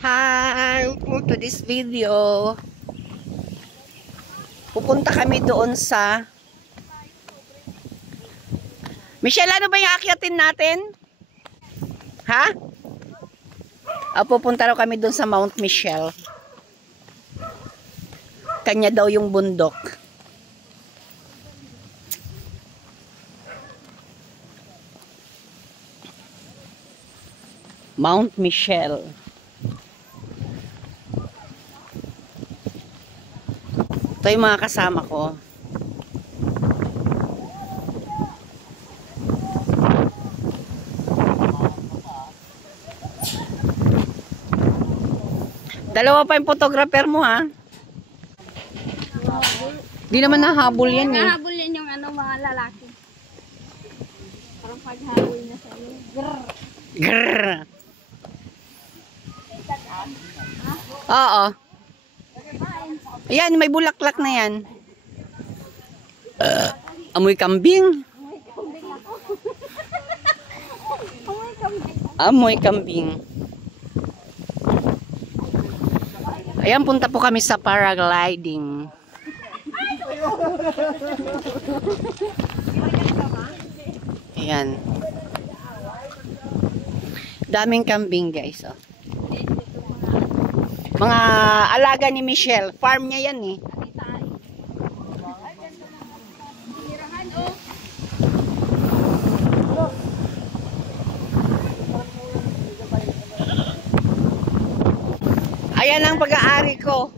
Hi! For to this video, pupunta kami doon sa Michelle, ano ba yung akyatin natin? Ha? Pupunta raw kami doon sa Mount Michelle. Kanya daw yung bundok. Mount Michelle. Ito yung mga kasama ko. Dalawa pa yung photographer mo, ha? Di naman nahabol yan, eh. Nahabol yan yung mga lalaki. Parang paghabol na sa'yo. Grrr. Grrr. Oo. Ayan, may bulaklak na yan. Amoy kambing. Amoy kambing. Ayan, punta po kami sa paragliding. Ayan. Daming kambing, guys. Oh. Mga alaga ni Michelle. Farm niya yan, eh. Ayan ang pag-aari ko.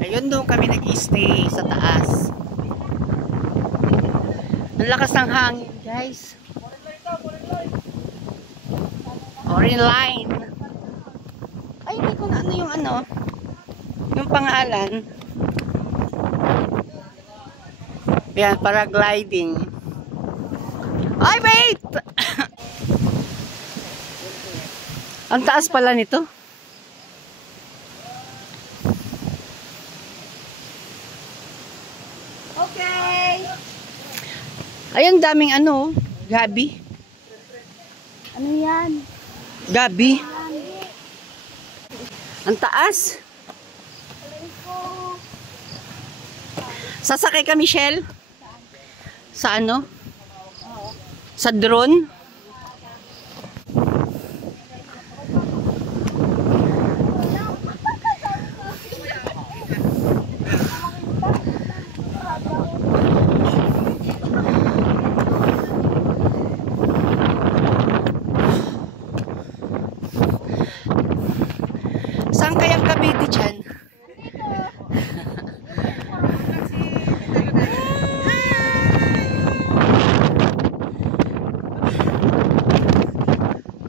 Ayun doon kami nag-stay sa taas. Ang lakas ng hangin, guys. Orange line. Ay, hindi ko na ano yung yung pangalan. Yan, paragliding. Ay, wait! Ang taas pala nito. Okay. Ay, ang daming gabi. Ano yan? Gabi. Ang taas. Sasakay ka, Michelle? Sa ano? Sa drone? Saan kayang Cavite dyan?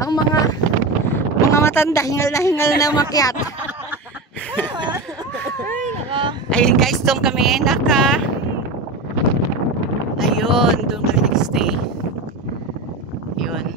Ang mga matanda, hingal na umakyat. Ayun guys, doon kami ayun, doon kami nag-stay. Yun.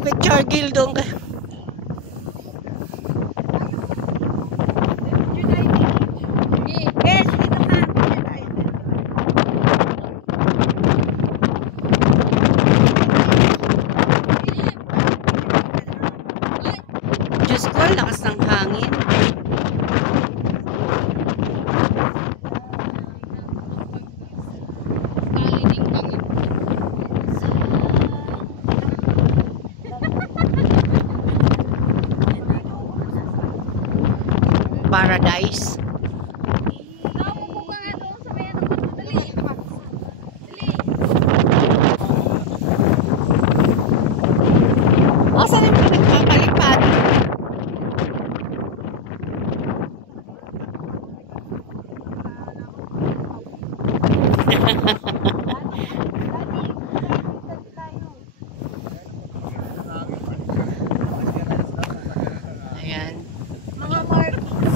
Picture gildong ka. Yes, dito ka. Diyos ko, lakas ng hangin. Paradise. Asan yung pinagpapalipad? Ayan. Mga markings.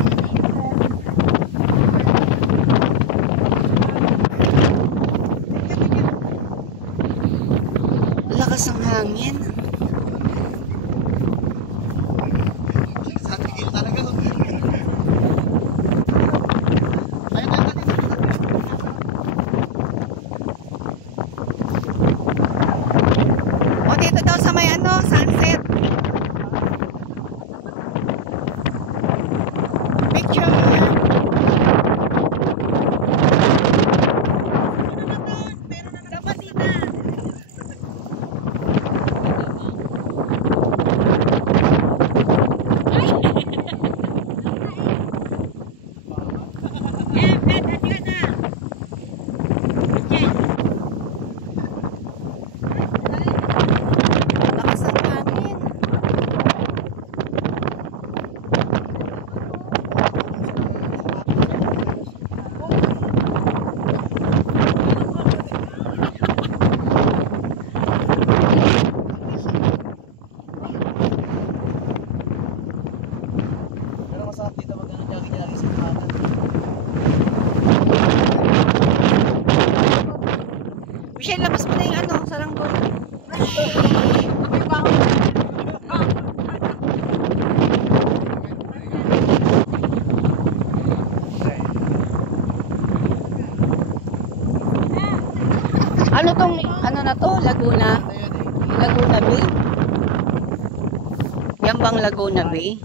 Lakas ng hangin. O dito daw sa may ano, sunset. Picture. Dapat dito. Lakas ng hangin. Pero masarap dito mag jogging-jogging sa kanan. Michelle, labas mo na yung ano, saranggoy. Ano tong, ano na to? Laguna? Laguna Bay? Yan bang Laguna Bay?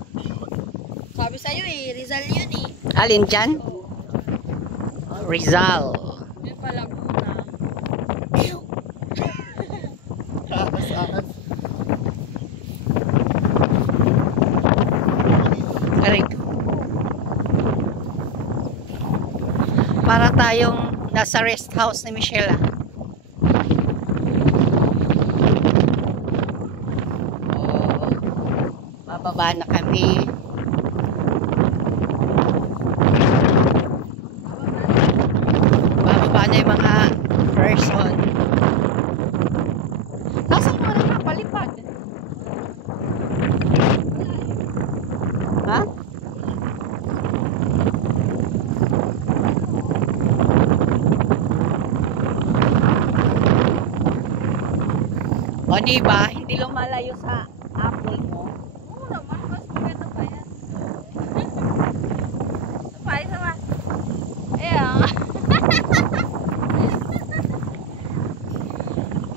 Sabi sa'yo eh, Rizal yun eh. Alin dyan? Rizal. Yun pala muna. Akas-akas. Aray ko. Para tayong nasa rest house ni Michelle. Oh, bababa na kami. Bababa na yung mga person. Nasaan mo na napalipad? Ha? O diba, hindi lumalayo sa apple mo. Oo naman, mas maganda pa yan. Pa, isa pa. Ayan.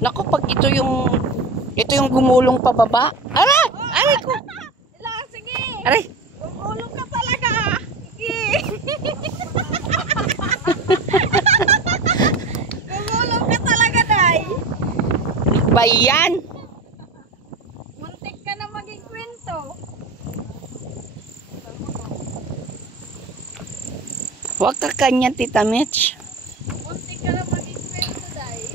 Naku, pag ito yung gumulong pababa. Aray! Aray ko! Ilang, sige. Aray! Gumulong ka talaga. Sige. Gumulong ka talaga, Day. Bayan! Muntik ka na maging kwento. Huwag ka kanya, Tita Mitch. Muntik ka na maging kwento, Day.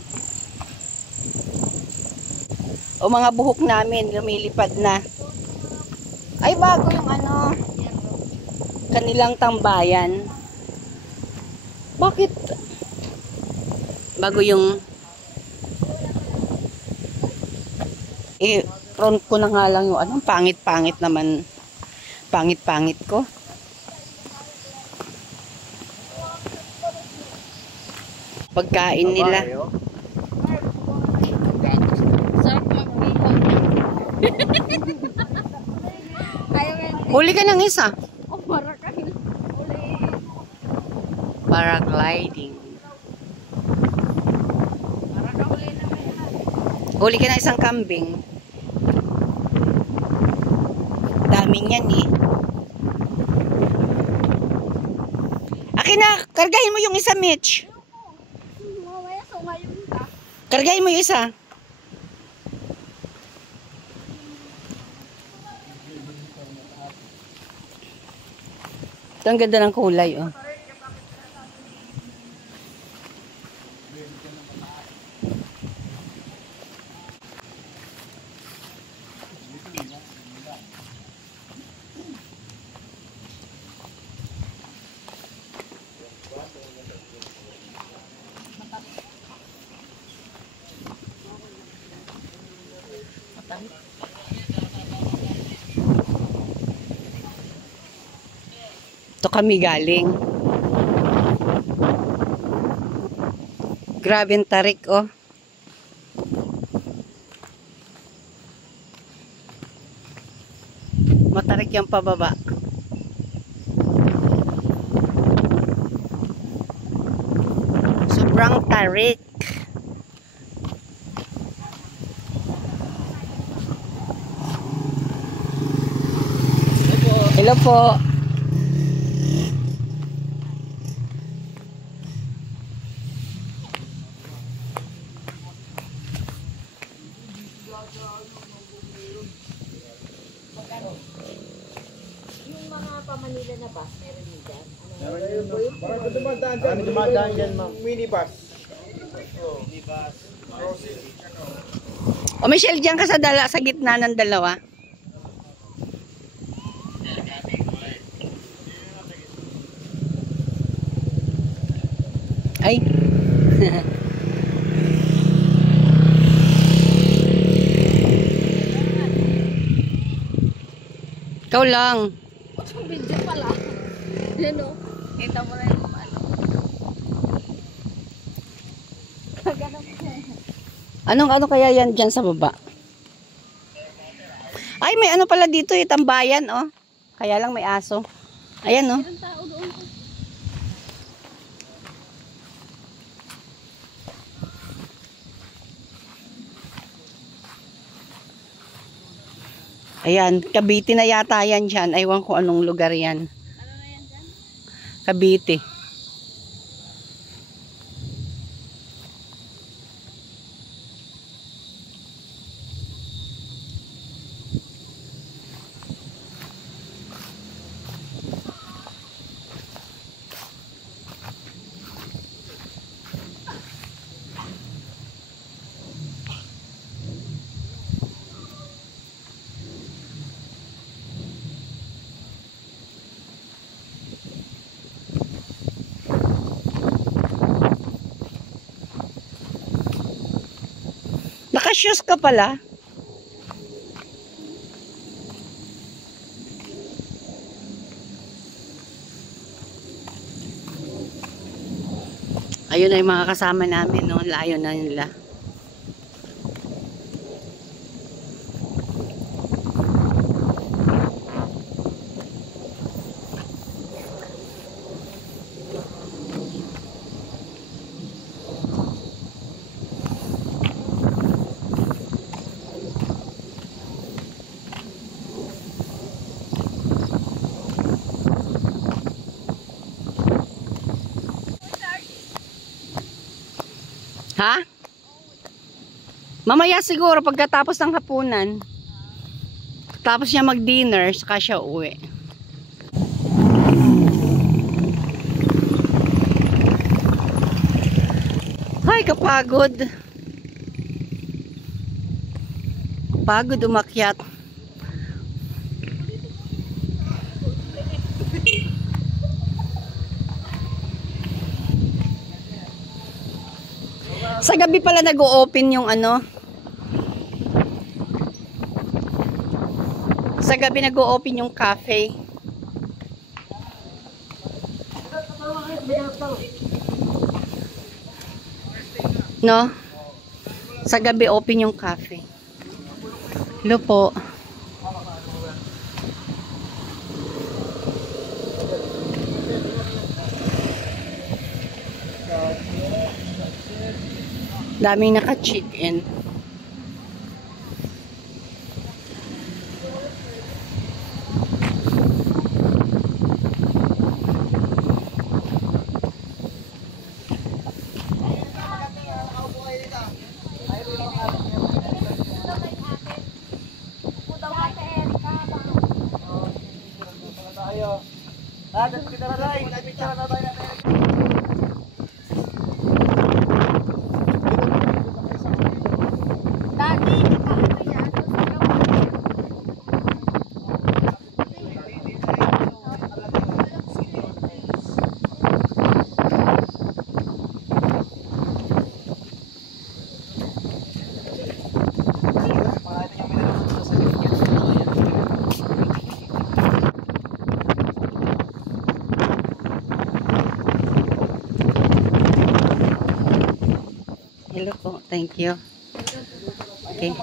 O mga buhok namin, lumilipad na. Ay, bago yung ano, kanilang tambayan. Bakit? Bago yung front ko na nga lang yung ano, pangit-pangit naman. Pangit-pangit ko. Pagkain nila. Sarap magbihon. Ayaw yan. Huli ka ng isa. Oh, marakahil. Uli. Paragliding. Marakahuli naman yan. Huli ka ng isang kambing. Daming yan eh. Akin na, kargahin mo yung isa, Mitch. Mamaya sumayon ka. Kargahin mo yung isa. Ito ang ganda ng kulay, oh. dito kami galing. Grabe ang tarik, oh. Matarik yung pababa. Sobrang tarik. Hello po. Yung mga pamanila na bus, meron din dyan. Marami dumadaan dyan, ma'am. Minibus. O Michelle, diyan ka sa gitna ng dalawa. Ay. Ikaw lang. Ang video pala. Yan o. Kita mo na yung ano. Ano kaya yan dyan sa baba? Ay, may ano pala dito eh, tambayan, oh. Kaya lang may aso. Ayan, oh. Meron tao doon. Ayan, Cavite na yata yan dyan. Aywan ko anong lugar yan. Ano na yan dyan? Cavite. Naka-shoes ka pala. Ayun na yung mga kasama namin, no? Layo na nila. Ha? Mamaya siguro pagkatapos ng hapunan. Tapos niya mag-dinner, saka siya uwi. Ay, kapagod. Pagod umakyat. Sa gabi pala nag-o-open yung ano. Sa gabi nag-o-open yung cafe. No? Sa gabi open yung cafe. Hello po. Daming naka-check-in. Hello po. Thank you. Okay.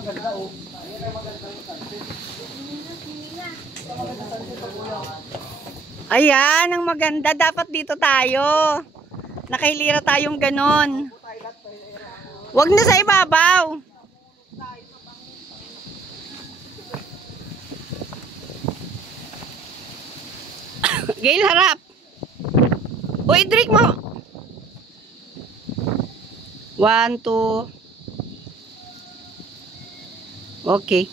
Ayan, ang maganda. Dapat dito tayo. Nakahilira tayong ganon. Huwag na sa ibabaw. Gail, harap. Uy, drink mo. 1, 2. Okay.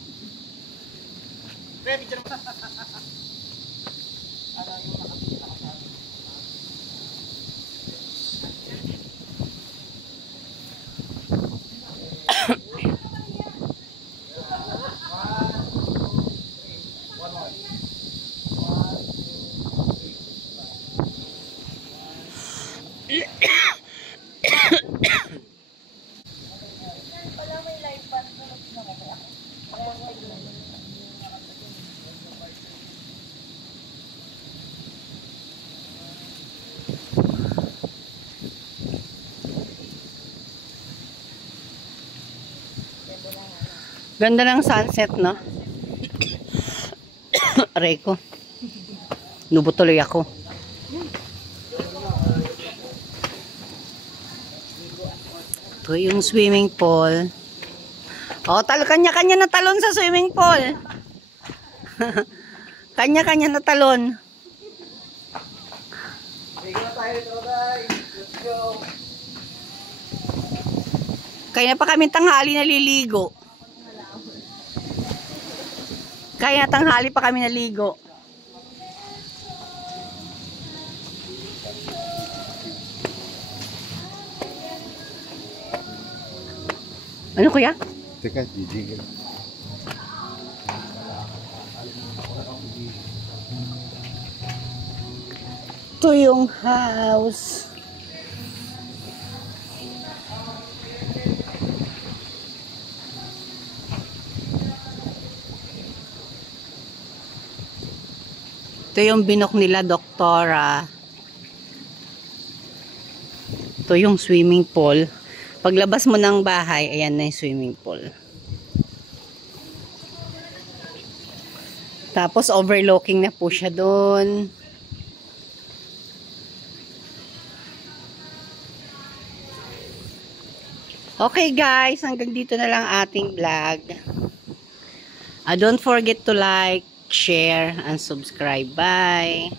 Ganda ng sunset, no? Aray ko. Nubo tuloy ako. Ito yung swimming pool. O, kanya-kanya na talon sa swimming pool. Kanya-kanya na talon. Kaya pa kami tanghali naliligo. Kaya tanghali pa kami naligo. Ano kuya? Teka, jijigil. Ito yung house. Ito yung binok nila, doktora. Ito yung swimming pool. Paglabas mo ng bahay, ayan na yung swimming pool. Tapos overlooking na po siya doon. Okay guys, hanggang dito na lang ating vlog. Don't forget to like, share, and subscribe. Bye!